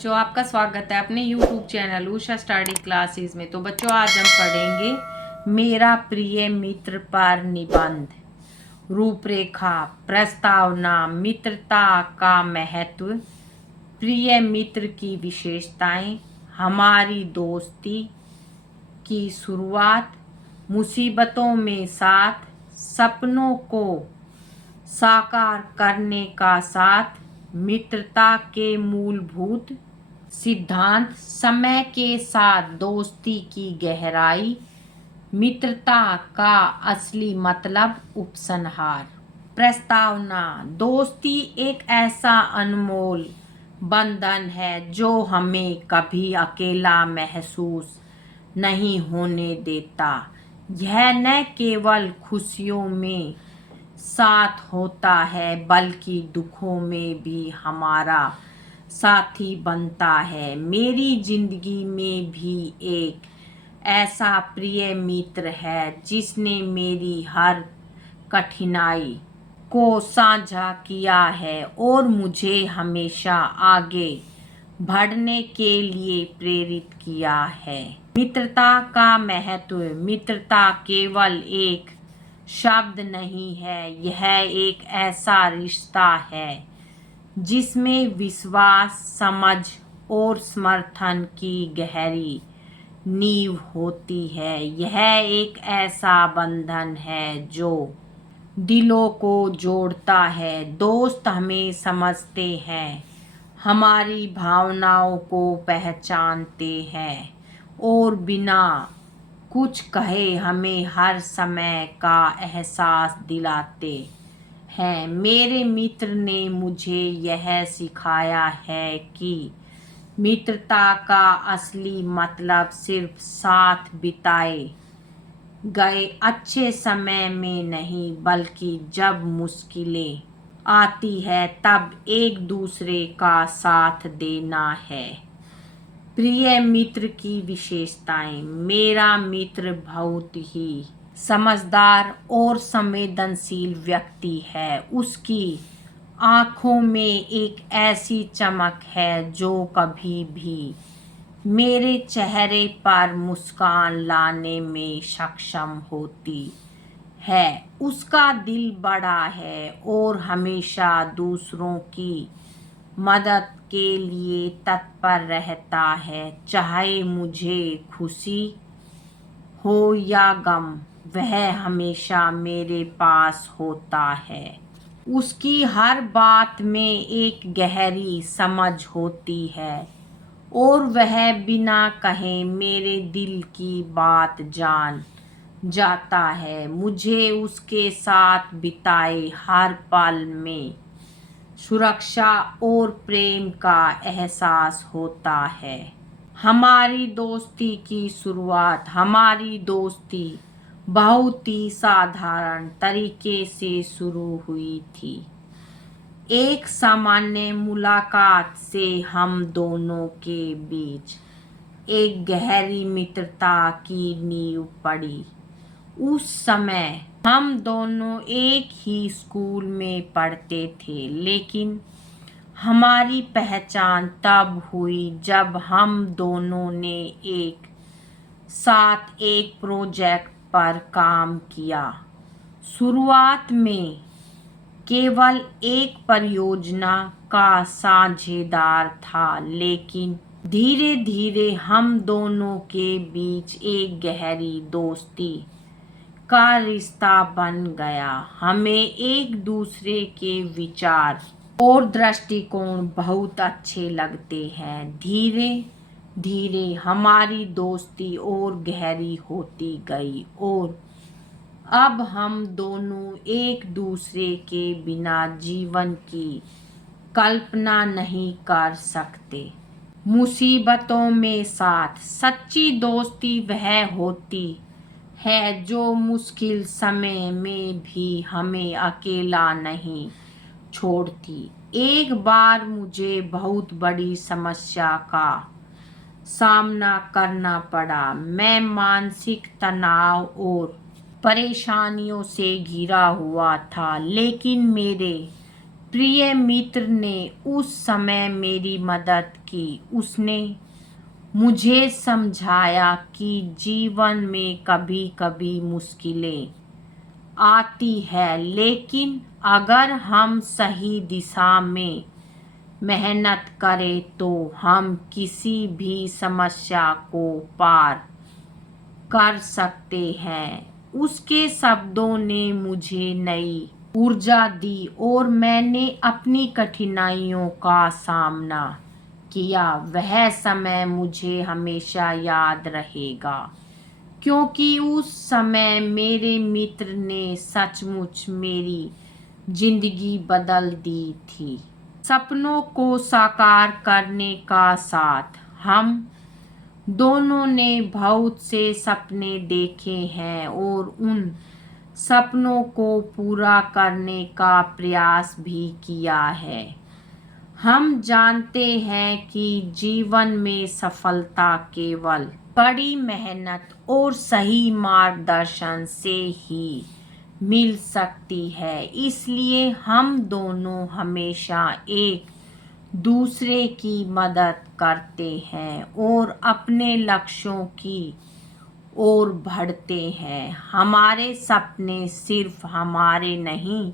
बच्चों, आपका स्वागत है अपने YouTube channel Usha study classes में। तो बच्चों, आज हम पढ़ेंगे मेरा प्रिय मित्र पर निबंध। रूपरेखा, प्रस्तावना, मित्रता का महत्व, प्रिय मित्र की विशेषताएं, हमारी दोस्ती की शुरुआत, मुसीबतों में साथ, सपनों को साकार करने का साथ, मित्रता के मूलभूत सिद्धांत, समय के साथ दोस्ती की गहराई, मित्रता का असली मतलब, उपसंहार। प्रस्तावना। दोस्ती एक ऐसा अनमोल बंधन है जो हमें कभी अकेला महसूस नहीं होने देता। यह न केवल खुशियों में साथ होता है बल्कि दुखों में भी हमारा साथी बनता है। मेरी जिंदगी में भी एक ऐसा प्रिय मित्र है जिसने मेरी हर कठिनाई को साझा किया है और मुझे हमेशा आगे बढ़ने के लिए प्रेरित किया है। मित्रता का महत्व। मित्रता केवल एक शब्द नहीं है, यह एक ऐसा रिश्ता है जिसमें विश्वास, समझ और समर्थन की गहरी नींव होती है। यह एक ऐसा बंधन है जो दिलों को जोड़ता है। दोस्त हमें समझते हैं, हमारी भावनाओं को पहचानते हैं और बिना कुछ कहे हमें हर समय का एहसास दिलाते हैं। मेरे मित्र ने मुझे यह सिखाया है कि मित्रता का असली मतलब सिर्फ साथ बिताए गए अच्छे समय में नहीं, बल्कि जब मुश्किलें आती है तब एक दूसरे का साथ देना है। प्रिय मित्र की विशेषताएं। मेरा मित्र बहुत ही समझदार और संवेदनशील व्यक्ति है। उसकी आंखों में एक ऐसी चमक है जो कभी भी मेरे चेहरे पर मुस्कान लाने में सक्षम होती है। उसका दिल बड़ा है और हमेशा दूसरों की मदद के लिए तत्पर रहता है। चाहे मुझे खुशी हो या गम, वह हमेशा मेरे पास होता है। उसकी हर बात में एक गहरी समझ होती है और वह बिना कहे मेरे दिल की बात जान जाता है। मुझे उसके साथ बिताए हर पल में सुरक्षा और प्रेम का एहसास होता है। हमारी दोस्ती की शुरुआत। हमारी दोस्ती बहुत ही साधारण तरीके से शुरू हुई थी। एक सामान्य मुलाकात से हम दोनों के बीच एक गहरी मित्रता की नींव पड़ी। उस समय हम दोनों एक ही स्कूल में पढ़ते थे, लेकिन हमारी पहचान तब हुई जब हम दोनों ने एक साथ एक प्रोजेक्ट पर काम किया। शुरुआत में केवल एक परियोजना का साझेदार था, लेकिन धीरे धीरे हम दोनों के बीच एक गहरी दोस्ती का रिश्ता बन गया। हमें एक दूसरे के विचार और दृष्टिकोण बहुत अच्छे लगते हैं। धीरे धीरे हमारी दोस्ती और गहरी होती गई और अब हम दोनों एक दूसरे के बिना जीवन की कल्पना नहीं कर सकते। मुसीबतों में साथ। सच्ची दोस्ती वह होती है जो मुश्किल समय में भी हमें अकेला नहीं छोड़ती। एक बार मुझे बहुत बड़ी समस्या का सामना करना पड़ा। मैं मानसिक तनाव और परेशानियों से घिरा हुआ था, लेकिन मेरे प्रिय मित्र ने उस समय मेरी मदद की। उसने मुझे समझाया कि जीवन में कभी कभी मुश्किलें आती है, लेकिन अगर हम सही दिशा में मेहनत करें तो हम किसी भी समस्या को पार कर सकते हैं। उसके शब्दों ने मुझे नई ऊर्जा दी और मैंने अपनी कठिनाइयों का सामना किया। वह समय मुझे हमेशा याद रहेगा, क्योंकि उस समय मेरे मित्र ने सचमुच मेरी जिंदगी बदल दी थी। सपनों को साकार करने का साथ हम दोनों ने बहुत से सपने देखे हैं और उन सपनों को पूरा करने का प्रयास भी किया है। हम जानते हैं कि जीवन में सफलता केवल कड़ी मेहनत और सही मार्गदर्शन से ही मिल सकती है। इसलिए हम दोनों हमेशा एक दूसरे की मदद करते हैं और अपने लक्ष्यों की ओर बढ़ते हैं। हमारे सपने सिर्फ हमारे नहीं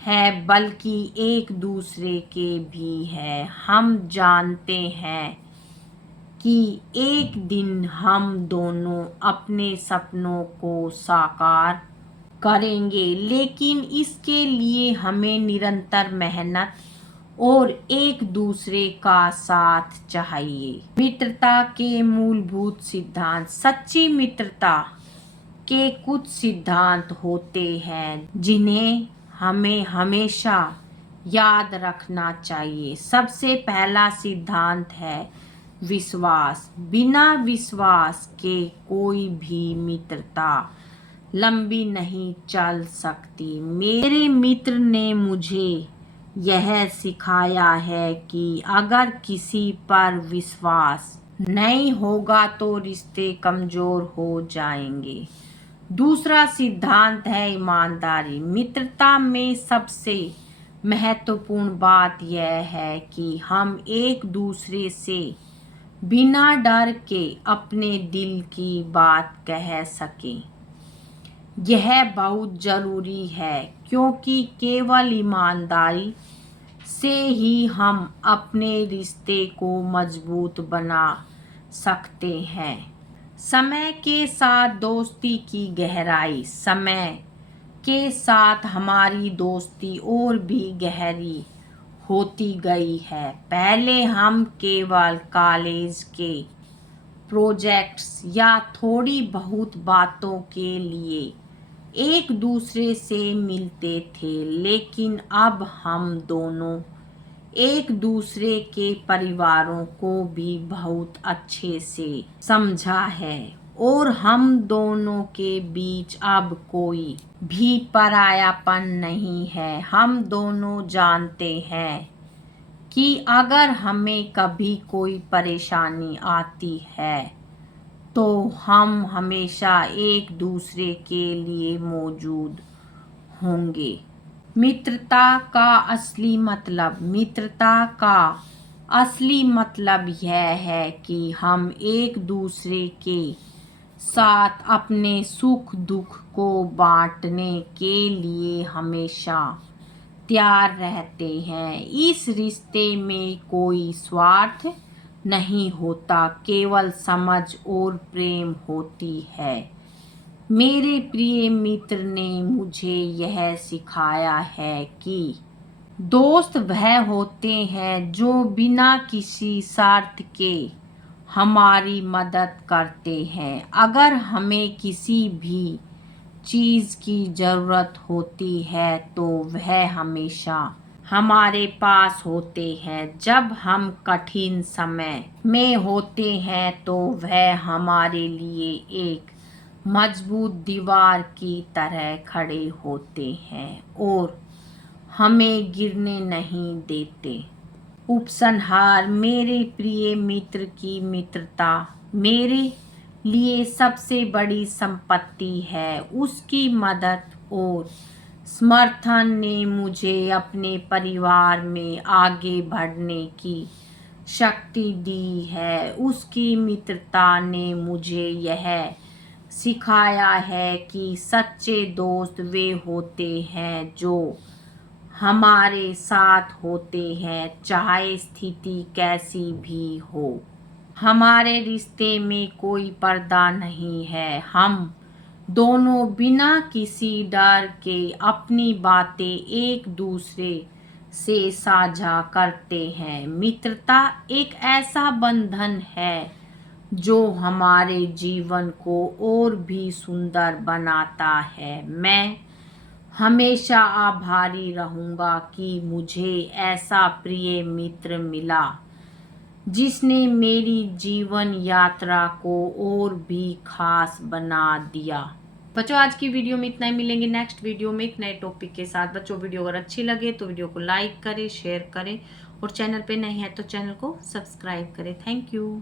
है, बल्कि एक दूसरे के भी है। हम जानते हैं कि एक दिन हम दोनों अपने सपनों को साकार करेंगे, लेकिन इसके लिए हमें निरंतर मेहनत और एक दूसरे का साथ चाहिए। मित्रता के मूलभूत सिद्धांत। सच्ची मित्रता के कुछ सिद्धांत होते हैं जिन्हें हमें हमेशा याद रखना चाहिए। सबसे पहला सिद्धांत है विश्वास। बिना विश्वास के कोई भी मित्रता लंबी नहीं चल सकती। मेरे मित्र ने मुझे यह सिखाया है कि अगर किसी पर विश्वास नहीं होगा तो रिश्ते कमजोर हो जाएंगे। दूसरा सिद्धांत है ईमानदारी। मित्रता में सबसे महत्वपूर्ण बात यह है कि हम एक दूसरे से बिना डर के अपने दिल की बात कह सकें। यह बहुत जरूरी है, क्योंकि केवल ईमानदारी से ही हम अपने रिश्ते को मजबूत बना सकते हैं। समय के साथ दोस्ती की गहराई। समय के साथ हमारी दोस्ती और भी गहरी होती गई है। पहले हम केवल कॉलेज के प्रोजेक्ट्स या थोड़ी बहुत बातों के लिए एक दूसरे से मिलते थे, लेकिन अब हम दोनों एक दूसरे के परिवारों को भी बहुत अच्छे से समझा है और हम दोनों के बीच अब कोई भी परायापन नहीं है। हम दोनों जानते हैं कि अगर हमें कभी कोई परेशानी आती है तो हम हमेशा एक दूसरे के लिए मौजूद होंगे। मित्रता का असली मतलब। मित्रता का असली मतलब यह है कि हम एक दूसरे के साथ अपने सुख दुख को बांटने के लिए हमेशा तैयार रहते हैं। इस रिश्ते में कोई स्वार्थ नहीं होता, केवल समझ और प्रेम होती है। मेरे प्रिय मित्र ने मुझे यह सिखाया है कि दोस्त वह होते हैं जो बिना किसी स्वार्थ के हमारी मदद करते हैं। अगर हमें किसी भी चीज़ की ज़रूरत होती है तो वह हमेशा हमारे पास होते हैं। जब हम कठिन समय में होते हैं तो वह हमारे लिए एक मजबूत दीवार की तरह खड़े होते हैं और हमें गिरने नहीं देते। उपसंहार। मेरे प्रिय मित्र की मित्रता मेरे लिए सबसे बड़ी संपत्ति है। उसकी मदद और समर्थन ने मुझे अपने परिवार में आगे बढ़ने की शक्ति दी है। उसकी मित्रता ने मुझे यह सिखाया है कि सच्चे दोस्त वे होते हैं जो हमारे साथ होते हैं, चाहे स्थिति कैसी भी हो। हमारे रिश्ते में कोई पर्दा नहीं है। हम दोनों बिना किसी डर के अपनी बातें एक दूसरे से साझा करते हैं। मित्रता एक ऐसा बंधन है जो हमारे जीवन को और भी सुंदर बनाता है। मैं हमेशा आभारी रहूँगा कि मुझे ऐसा प्रिय मित्र मिला जिसने मेरी जीवन यात्रा को और भी खास बना दिया। बच्चों, आज की वीडियो में इतना ही। मिलेंगे नेक्स्ट वीडियो में एक नए टॉपिक के साथ। बच्चों, वीडियो अगर अच्छी लगे तो वीडियो को लाइक करें, शेयर करें और चैनल पे नए हैं तो चैनल को सब्सक्राइब करें। Thank you.